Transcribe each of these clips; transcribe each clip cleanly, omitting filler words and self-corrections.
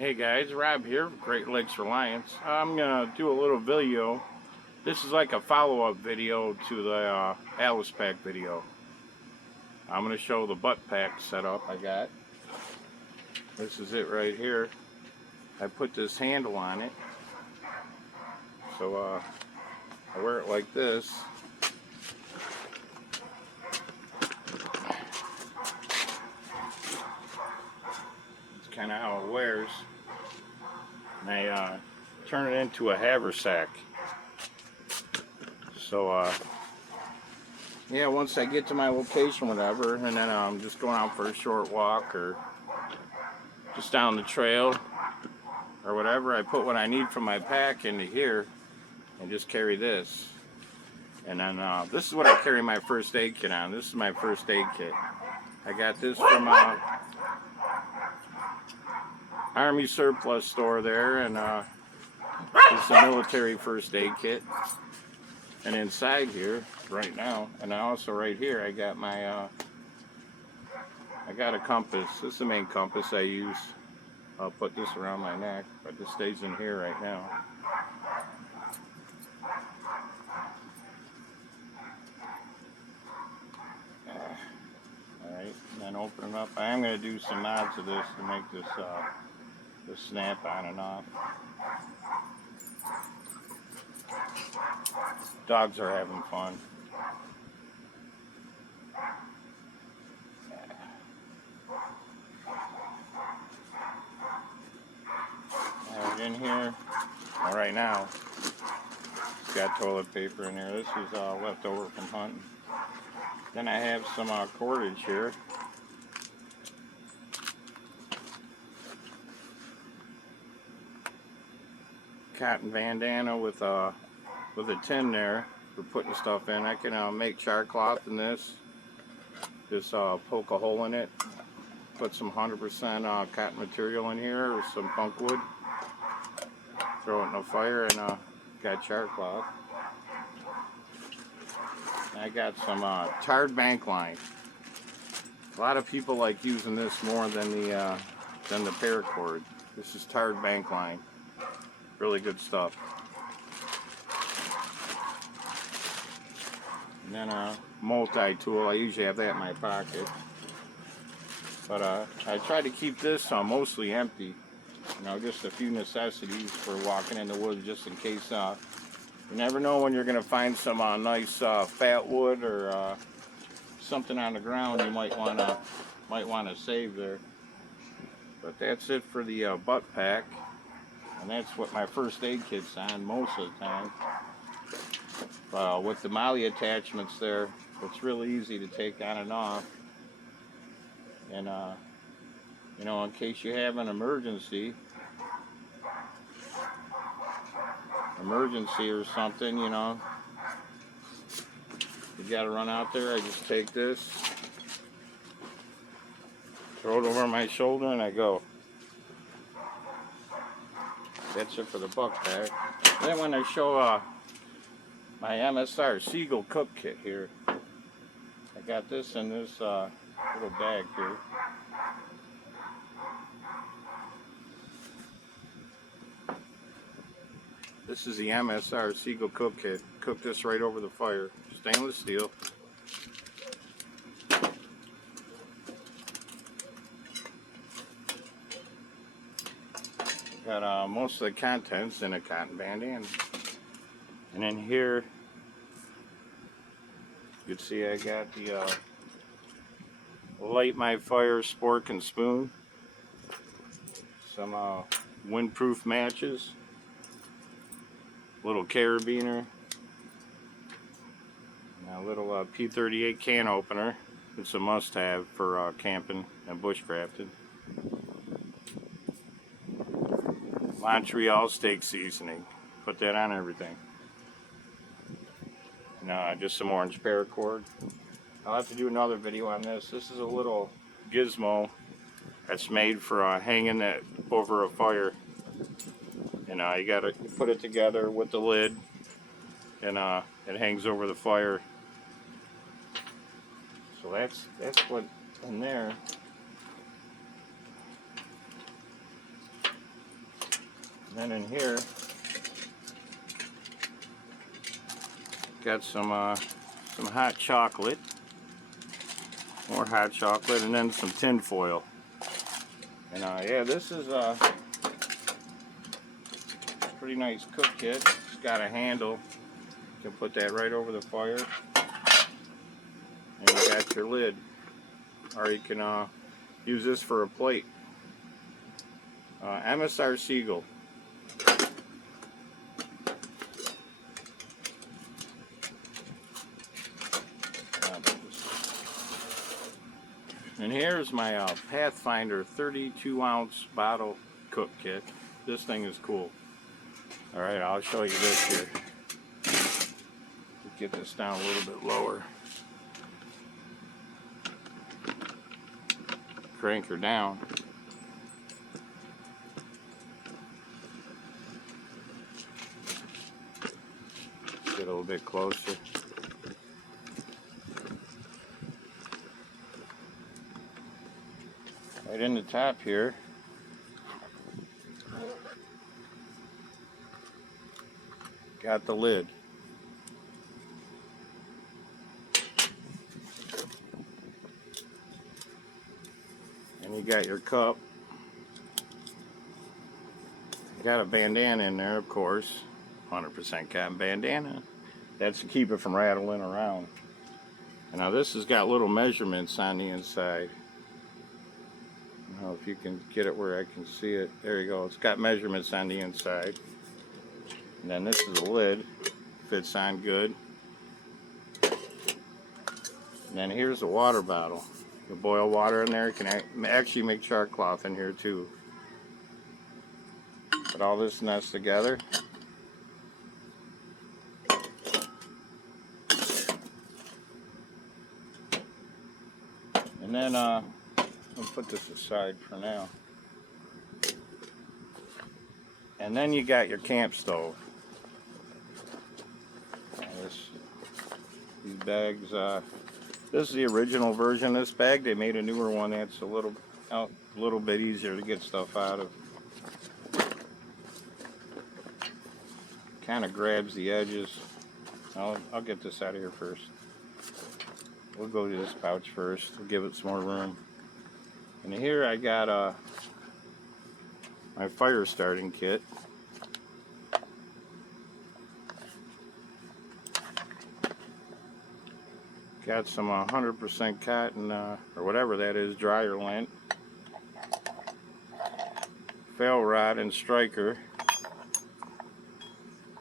Hey guys, Rob here, Great Lakes Reliance. I'm gonna do a little video. This is like a follow-up video to the Alice Pack video. I'm gonna show the Buttpack setup I got. This is it right here. I put this handle on it, so I wear it like this. It's kind of how it wears. And I turn it into a haversack. So yeah, once I get to my location, whatever, and then I'm just going out for a short walk or just down the trail or whatever, I put what I need from my pack into here and just carry this. And then this is what I carry my first aid kit on. This is my first aid kit. I got this from Army surplus store there, and it's a military first aid kit. And inside here, right now, and also right here, I got my, I got a compass. This is the main compass I use. I'll put this around my neck, but this stays in here right now. Alright, and then open it up. I am going to do some mods of this to make this snap on and off. Dogs are having fun. Have it in here. All right, now it's got toilet paper in here. This is left over from hunting. Then I have some cordage here. Cotton bandana with a tin there for putting stuff in. I can make char cloth in this. Just poke a hole in it. Put some 100% cotton material in here or some punk wood. Throw it in the fire and got char cloth. And I got some tarred bank line. A lot of people like using this more than the paracord. This is tarred bank line. Really good stuff. And then a multi-tool. I usually have that in my pocket. But I try to keep this mostly empty. You know, just a few necessities for walking in the woods, just in case. You never know when you're going to find some nice fat wood or something on the ground you might want to save there. But that's it for the Buttpack. And that's what my first aid kit's on most of the time. With the MOLLE attachments there, it's really easy to take on and off. And you know, in case you have an emergency or something, you know, you gotta run out there. I just take this, throw it over my shoulder, and I go. That's it for the Buttpack. Then when I show my MSR Seagull Cook Kit here, I got this in this little bag here. This is the MSR Seagull Cook Kit. Cook this right over the fire. Stainless steel. Got most of the contents in a cotton bandana. And in here, you can see I got the light my fire spork and spoon. Some windproof matches. Little carabiner. And a little P38 can opener. It's a must-have for camping and bushcrafting. Montreal steak seasoning. Put that on everything. And just some orange paracord. I'll have to do another video on this. This is a little gizmo that's made for hanging that over a fire. And you gotta put it together with the lid, and it hangs over the fire. So that's what in there. then in here, got some hot chocolate, more hot chocolate, and then some tin foil. And yeah, this is a pretty nice cook kit. It's got a handle. You can put that right over the fire, and you got your lid. Or you can use this for a plate. MSR Siegel. And here's my Pathfinder 32-ounce bottle cook kit. This thing is cool. Alright, I'll show you this here. Get this down a little bit lower. Crank her down. Get a little bit closer. Right in the top here, got the lid. And you got your cup. You got a bandana in there, of course. 100% cotton bandana. That's to keep it from rattling around. And now this has got little measurements on the inside. I don't know if you can get it where I can see it. There you go. It's got measurements on the inside. And then this is a lid. Fits on good. And then here's a water bottle. You boil water in there. You can actually make shark cloth in here too. Put all this mess together. And then I'll put this aside for now. And then you got your camp stove. These bags, this is the original version of this bag. They made a newer one that's a little bit easier to get stuff out of. Kind of grabs the edges. I'll get this out of here first. We'll go to this pouch first. We'll give it some more room. And here I got my fire starting kit. Got some 100% cotton, or whatever that is, dryer lint, fail rod and striker,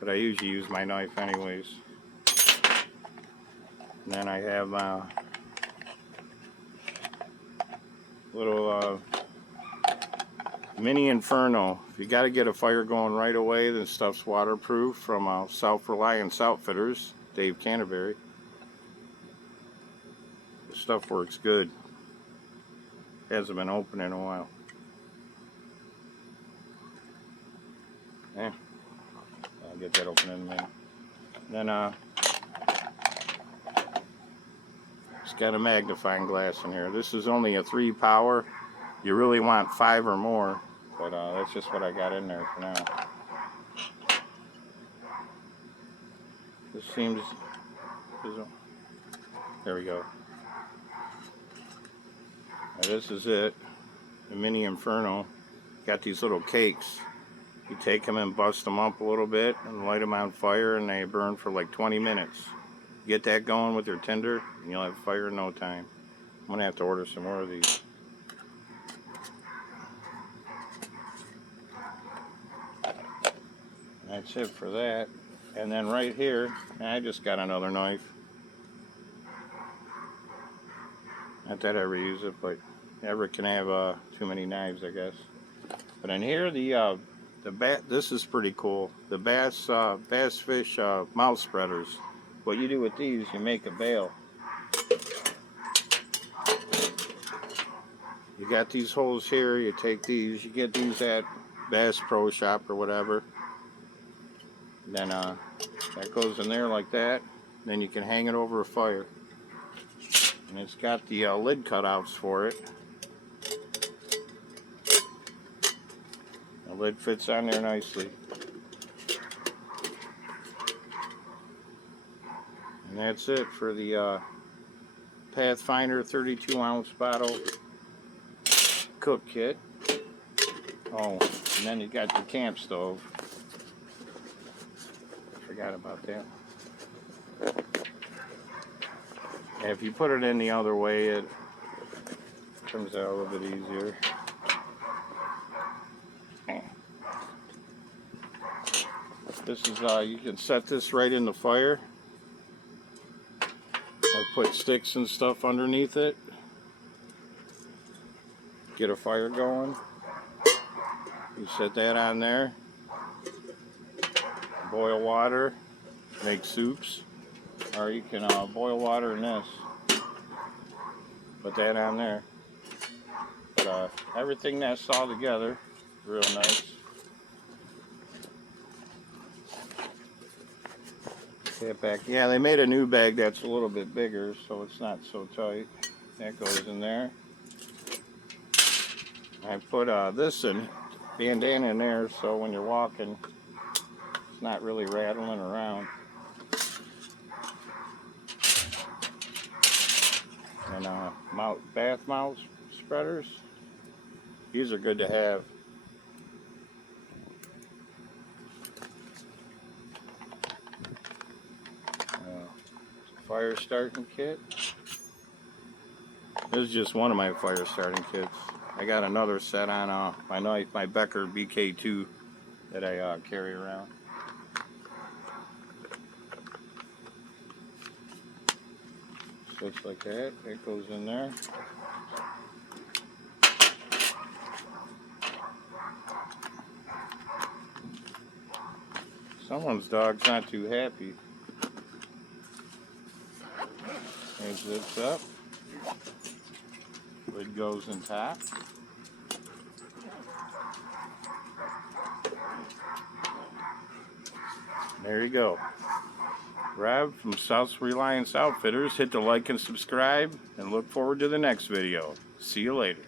but I usually use my knife anyways. And then I have little Mini Inferno. If you got to get a fire going right away, this stuff's waterproof, from Self-Reliance Outfitters, Dave Canterbury. This stuff works good. Hasn't been open in a while. Yeah, I'll get that open in a minute. Then it's got a magnifying glass in here. This is only a 3 power. You really want 5 or more, but that's just what I got in there for now. This seems, there we go. Now this is it, the Mini Inferno. Got these little cakes. You take them and bust them up a little bit and light them on fire, and they burn for like 20 minutes. Get that going with your tinder and you'll have fire in no time. I'm gonna have to order some more of these. That's it for that. And then right here, I just got another knife. Not that I ever use it, but never can have too many knives, I guess. But in here, this is pretty cool. The bass fish mouth spreaders. What you do with these, you make a bail. You got these holes here. You take these. You get these at Bass Pro Shop or whatever. Then that goes in there like that. Then you can hang it over a fire. And it's got the lid cutouts for it. The lid fits on there nicely. And that's it for the Pathfinder 32-ounce bottle cook kit. Oh, and then you got the camp stove. Forgot about that. And if you put it in the other way, it comes out a little bit easier. This is, you can set this right in the fire. I put sticks and stuff underneath it. Get a fire going. You set that on there. Boil water. Make soups. Or you can boil water in this. Put that on there. But everything that's all together. Real nice. Get back. Yeah, they made a new bag that's a little bit bigger, so it's not so tight. That goes in there. I put this in bandana in there, so when you're walking, it's not really rattling around. And bath mouth spreaders. These are good to have. Fire starting kit. This is just one of my fire starting kits. I got another set on my knife, my Becker BK2 that I carry around. Looks like that. It goes in there. Someone's dog's not too happy. It zips up. Lid goes in top. There you go. Rob from South Reliance Outfitters. Hit the like and subscribe, and look forward to the next video. See you later.